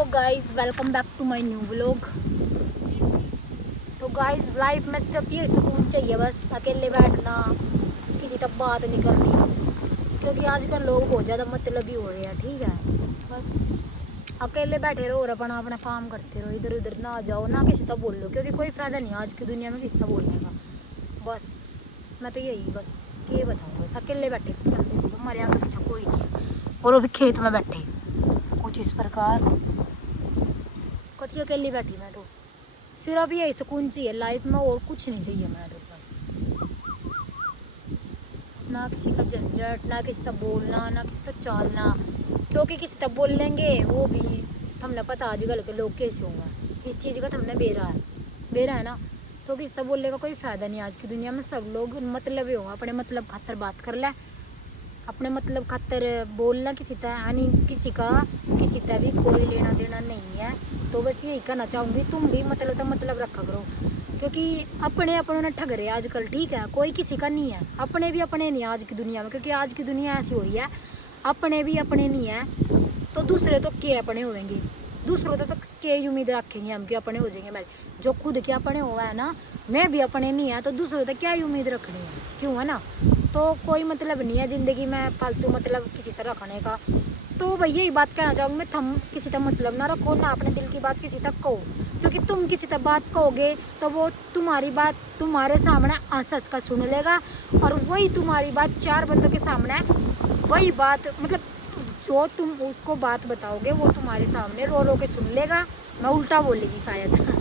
So guys welcome back to my new vlog. तो guys life में सिर्फ ये सुकून चाहिए, बस अकेले बैठना, किसी तक बात नहीं करनी, क्योंकि आजकल लोग बहुत ज़्यादा मतलबी हो रहे हैं। ठीक है, बस अकेले बैठे रहो और अपना अपना काम करते रहो, इधर उधर ना जाओ, ना किसी तक बोल लो, क्योंकि कोई फ़ायदा नहीं है आज की दुनिया में किसी तक बोलने का। बस मैं तो यही बस ये बताऊँ, बस अकेले बैठे हमारे यहाँ पे पीछे कोई नहीं है, और वो भी खेत में बैठे कुछ इस प्रकार कति अकेली बैठी। मैं तो सिर्फ यही सुकून चाहिए लाइफ में, और कुछ नहीं चाहिए। मैं तो बस ना किसी का झंझट, ना किसी का बोलना, ना किसी का चालना, क्योंकि किसी तक बोल लेंगे वो भी हमने पता आजकल के लोग कैसे होंगे, इस चीज़ का हमने बेरा है ना, तो किसी तक बोलने का कोई फ़ायदा नहीं। आज की दुनिया में सब लोग मतलब ही होगा, अपने मतलब खातर बात कर ले, अपने मतलब खातर बोलना, किसी तरह यानी किसी तरह भी कोई लेना देना नहीं है। तो बस यही कहना चाहूँगी, तुम भी मतलब रखा करो, क्योंकि अपने ने ठग रहे आजकल। ठीक है, कोई किसी का नहीं है, अपने भी अपने नहीं है आज की दुनिया में, क्योंकि आज की दुनिया ऐसी हो रही है, अपने भी अपने नहीं है तो दूसरे तो के अपने होंगे, दूसरों तो के उम्मीद रखेंगे हम कि अपने हो जाएंगे। मेरे जो खुद के अपने हुआ है ना, मैं भी अपने नहीं है तो दूसरों तो क्या उम्मीद रखनी है, क्यों है ना। तो कोई मतलब नहीं है ज़िंदगी में फालतू मतलब किसी तरह रखने का। तो भैया यही बात कहना चाहूँगी मैं, थम किसी तक मतलब ना रखो, ना अपने दिल की बात किसी तक कहो, क्योंकि तुम किसी तक बात कहोगे तो वो तुम्हारी बात तुम्हारे सामने हंस का सुन लेगा, और वही तुम्हारी बात चार बंदों के सामने वही बात मतलब जो तुम उसको बात बताओगे वो तुम्हारे सामने रो रो के सुन लेगा। मैं उल्टा बोलेगी शायद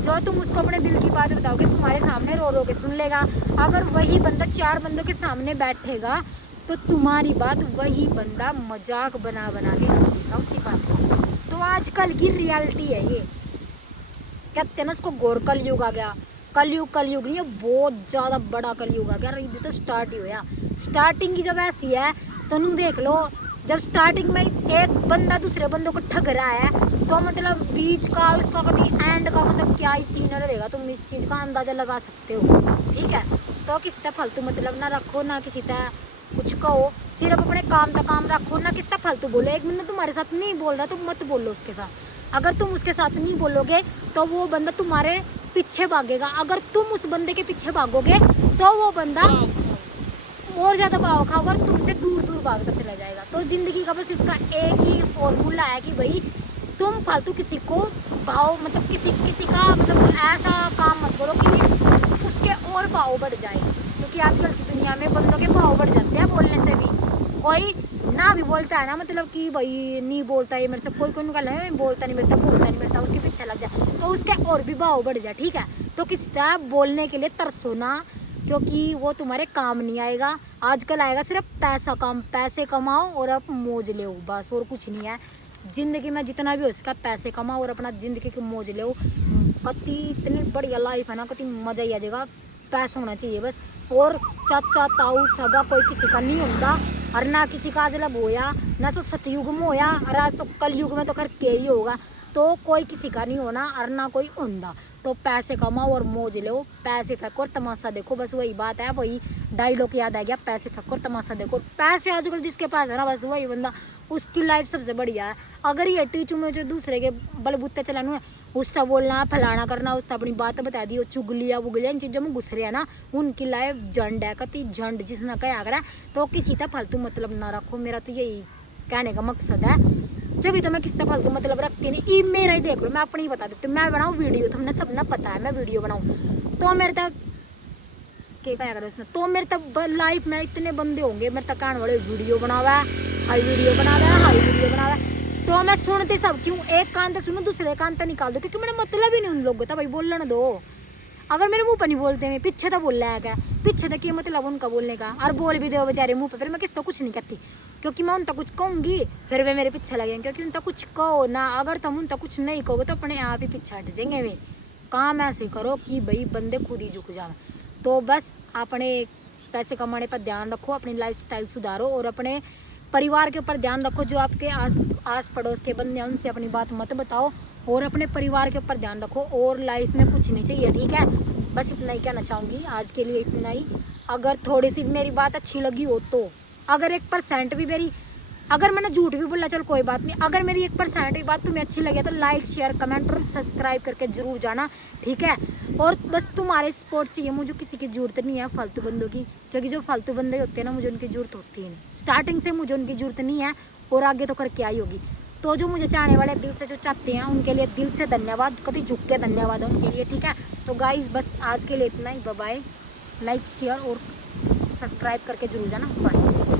जो तुम उसको अपने दिल की बात बताओगे तुम्हारे सामने रो रो के सुन लेगा। अगर वही बंदा चार बंदों के सामने बैठेगा तो तुम्हारी बात वही बंदा मजाक बना के हंसेगा उसी बात। तो आजकल की रियलिटी है ये, कहते हैं ना उसको घोर कलयुग आ गया। कलयुग नहीं है, बहुत ज़्यादा बड़ा कलयुग आ गया। ये तो स्टार्ट ही हुआ, स्टार्टिंग की जब ऐसी है तो तुम देख लो, जब स्टार्टिंग में एक बंदा दूसरे बंदों को ठग रहा है तो मतलब बीच का उसका कभी एंड का मतलब क्या ही सीन रहेगा, तुम इस चीज़ का अंदाज़ा लगा सकते हो। ठीक है, तो किसी तरह फालतू मतलब ना रखो, ना किसी तरह कुछ कहो, सिर्फ अपने काम का काम रखो, ना किसी तरह फालतू बोलो। एक बंदा तुम्हारे साथ नहीं बोल रहा तो मत बोलो उसके साथ, अगर तुम उसके साथ नहीं बोलोगे तो वो बंदा तुम्हारे पीछे भागेगा, अगर तुम उस बंदे के पीछे भागोगे तो वो बंदा और ज़्यादा भाव खाओगे और तुमसे दूर दूर भागता चला जाएगा। तो ज़िंदगी का बस इसका एक ही फॉर्मूला है कि भाई तुम फालतू किसी को भाव मतलब किसी का मतलब ऐसा काम मत करो कि उसके और भाव बढ़ जाए, क्योंकि आजकल की दुनिया में बंदों के भाव बढ़ जाते हैं बोलने से भी। कोई ना भी बोलता है ना, मतलब कि भाई नहीं बोलता है मेरे से, कोई निकाल बोलता नहीं मेरे उसके पीछे लग जाए तो उसके और भी भाव बढ़ जाए। ठीक है, तो किसी तरह बोलने के लिए तरसो ना, क्योंकि वो तुम्हारे काम नहीं आएगा। आजकल आएगा सिर्फ पैसे कमाओ और आप मौज लो, बस और कुछ नहीं है ज़िंदगी में। जितना भी हो सका पैसे कमाओ और अपना ज़िंदगी की मौज लो। कति इतनी बढ़िया लाइफ है ना, कति मज़ा ही आ जाएगा। पैसा होना चाहिए बस, और चाचा ताऊ सगा कोई किसी का नहीं होता, और ना किसी का आज लग होया, ना तो सतयुग में होया, और आज तो कलयुग में तो खैर के ही होगा। तो कोई किसी का नहीं होना और ना कोई होंदा। तो पैसे कमाओ और मौज लो, पैसे फेंको और तमाशा देखो, बस वही बात है। वही डायलॉग याद आ गया, पैसे फेंको और तमाशा देखो। पैसे आजकल जिसके पास है ना, बस वही बंदा, उसकी लाइफ सबसे बढ़िया है। अगर ये टीचू में जो दूसरे के बलबूते चलाना है, उसका बोलना फलाना करना, उसका अपनी बात बता दी, चुगलिया वुगलिया इन चीज़ों में घुस रहे हैं ना, उनकी लाइफ झंड है, कति झंड जिसने क्या करा। तो किसी का फालतू मतलब ना रखो, मेरा तो यही कहने का मकसद है। जब भी तो मैं किसी का फालतू मतलब रखती नहीं, ई मेरा ही देख लो, मैं अपनी ही बता देती हूँ। मैं बनाऊँ वीडियो तो हमने सबने पता है, मैं वीडियो बनाऊँ तो मेरे तक क्या करो उसमें, तो मेरे तक लाइफ में इतने बंदे होंगे मेरे तक आने वाले, वीडियो बनावा हाई वीडियो बनावा। तो मैं सुनती सब क्यों, एक कान तो सुनो दूसरे कान तो निकाल दो, क्योंकि मैंने मतलब ही नहीं उन लोगों का भाई बोलने दो। अगर मेरे मुंह पर नहीं बोलते, मैं पीछे तो बोल रहा है क्या, पीछे तक ये मतलब उनका बोलने का, और बोल भी दो बेचारे मुंह पे, फिर मैं किसी तो कुछ नहीं करती, क्योंकि मैं उनका कुछ कहूँगी फिर वे मेरे पीछे लगेंगे, क्योंकि उनका कुछ कहो ना, अगर तुम उनका कुछ नहीं कहो तो अपने आप ही पीछे हट जाएंगे। वे काम ऐसे करो कि भाई बंदे खुद ही झुक जाए। तो बस अपने पैसे कमाने पर ध्यान रखो, अपनी लाइफस्टाइल सुधारो और अपने परिवार के ऊपर ध्यान रखो। जो आपके आस पड़ोस के बंदे हैं उनसे अपनी बात मत बताओ, और अपने परिवार के ऊपर ध्यान रखो, और लाइफ में कुछ नहीं चाहिए। ठीक है, बस इतना ही कहना चाहूँगी आज के लिए, इतना ही। अगर थोड़ी सी मेरी बात अच्छी लगी हो तो, अगर 1% भी मेरी अगर मैंने झूठ भी बोला चल कोई बात नहीं, अगर मेरी 1% भी बात तुम्हें अच्छी लगे तो लाइक शेयर कमेंट और सब्सक्राइब करके जरूर जाना, ठीक है। और बस तुम्हारे सपोर्ट चाहिए, मुझे किसी की जरूरत नहीं है फालतू बंदों की, क्योंकि जो फालतू बंदे होते हैं ना मुझे उनकी जरूरत होती है नहीं, स्टार्टिंग से मुझे उनकी जरूरत नहीं है और आगे तो करके आई होगी। तो जो मुझे चाहने वाले दिल से जो चाहते हैं उनके लिए दिल से धन्यवाद, कभी झुक के धन्यवाद है उनके लिए, ठीक है। तो गाइस बस आज के लिए इतना ही, बाय बाय, लाइक शेयर और सब्सक्राइब करके जरूर जाना, बाय।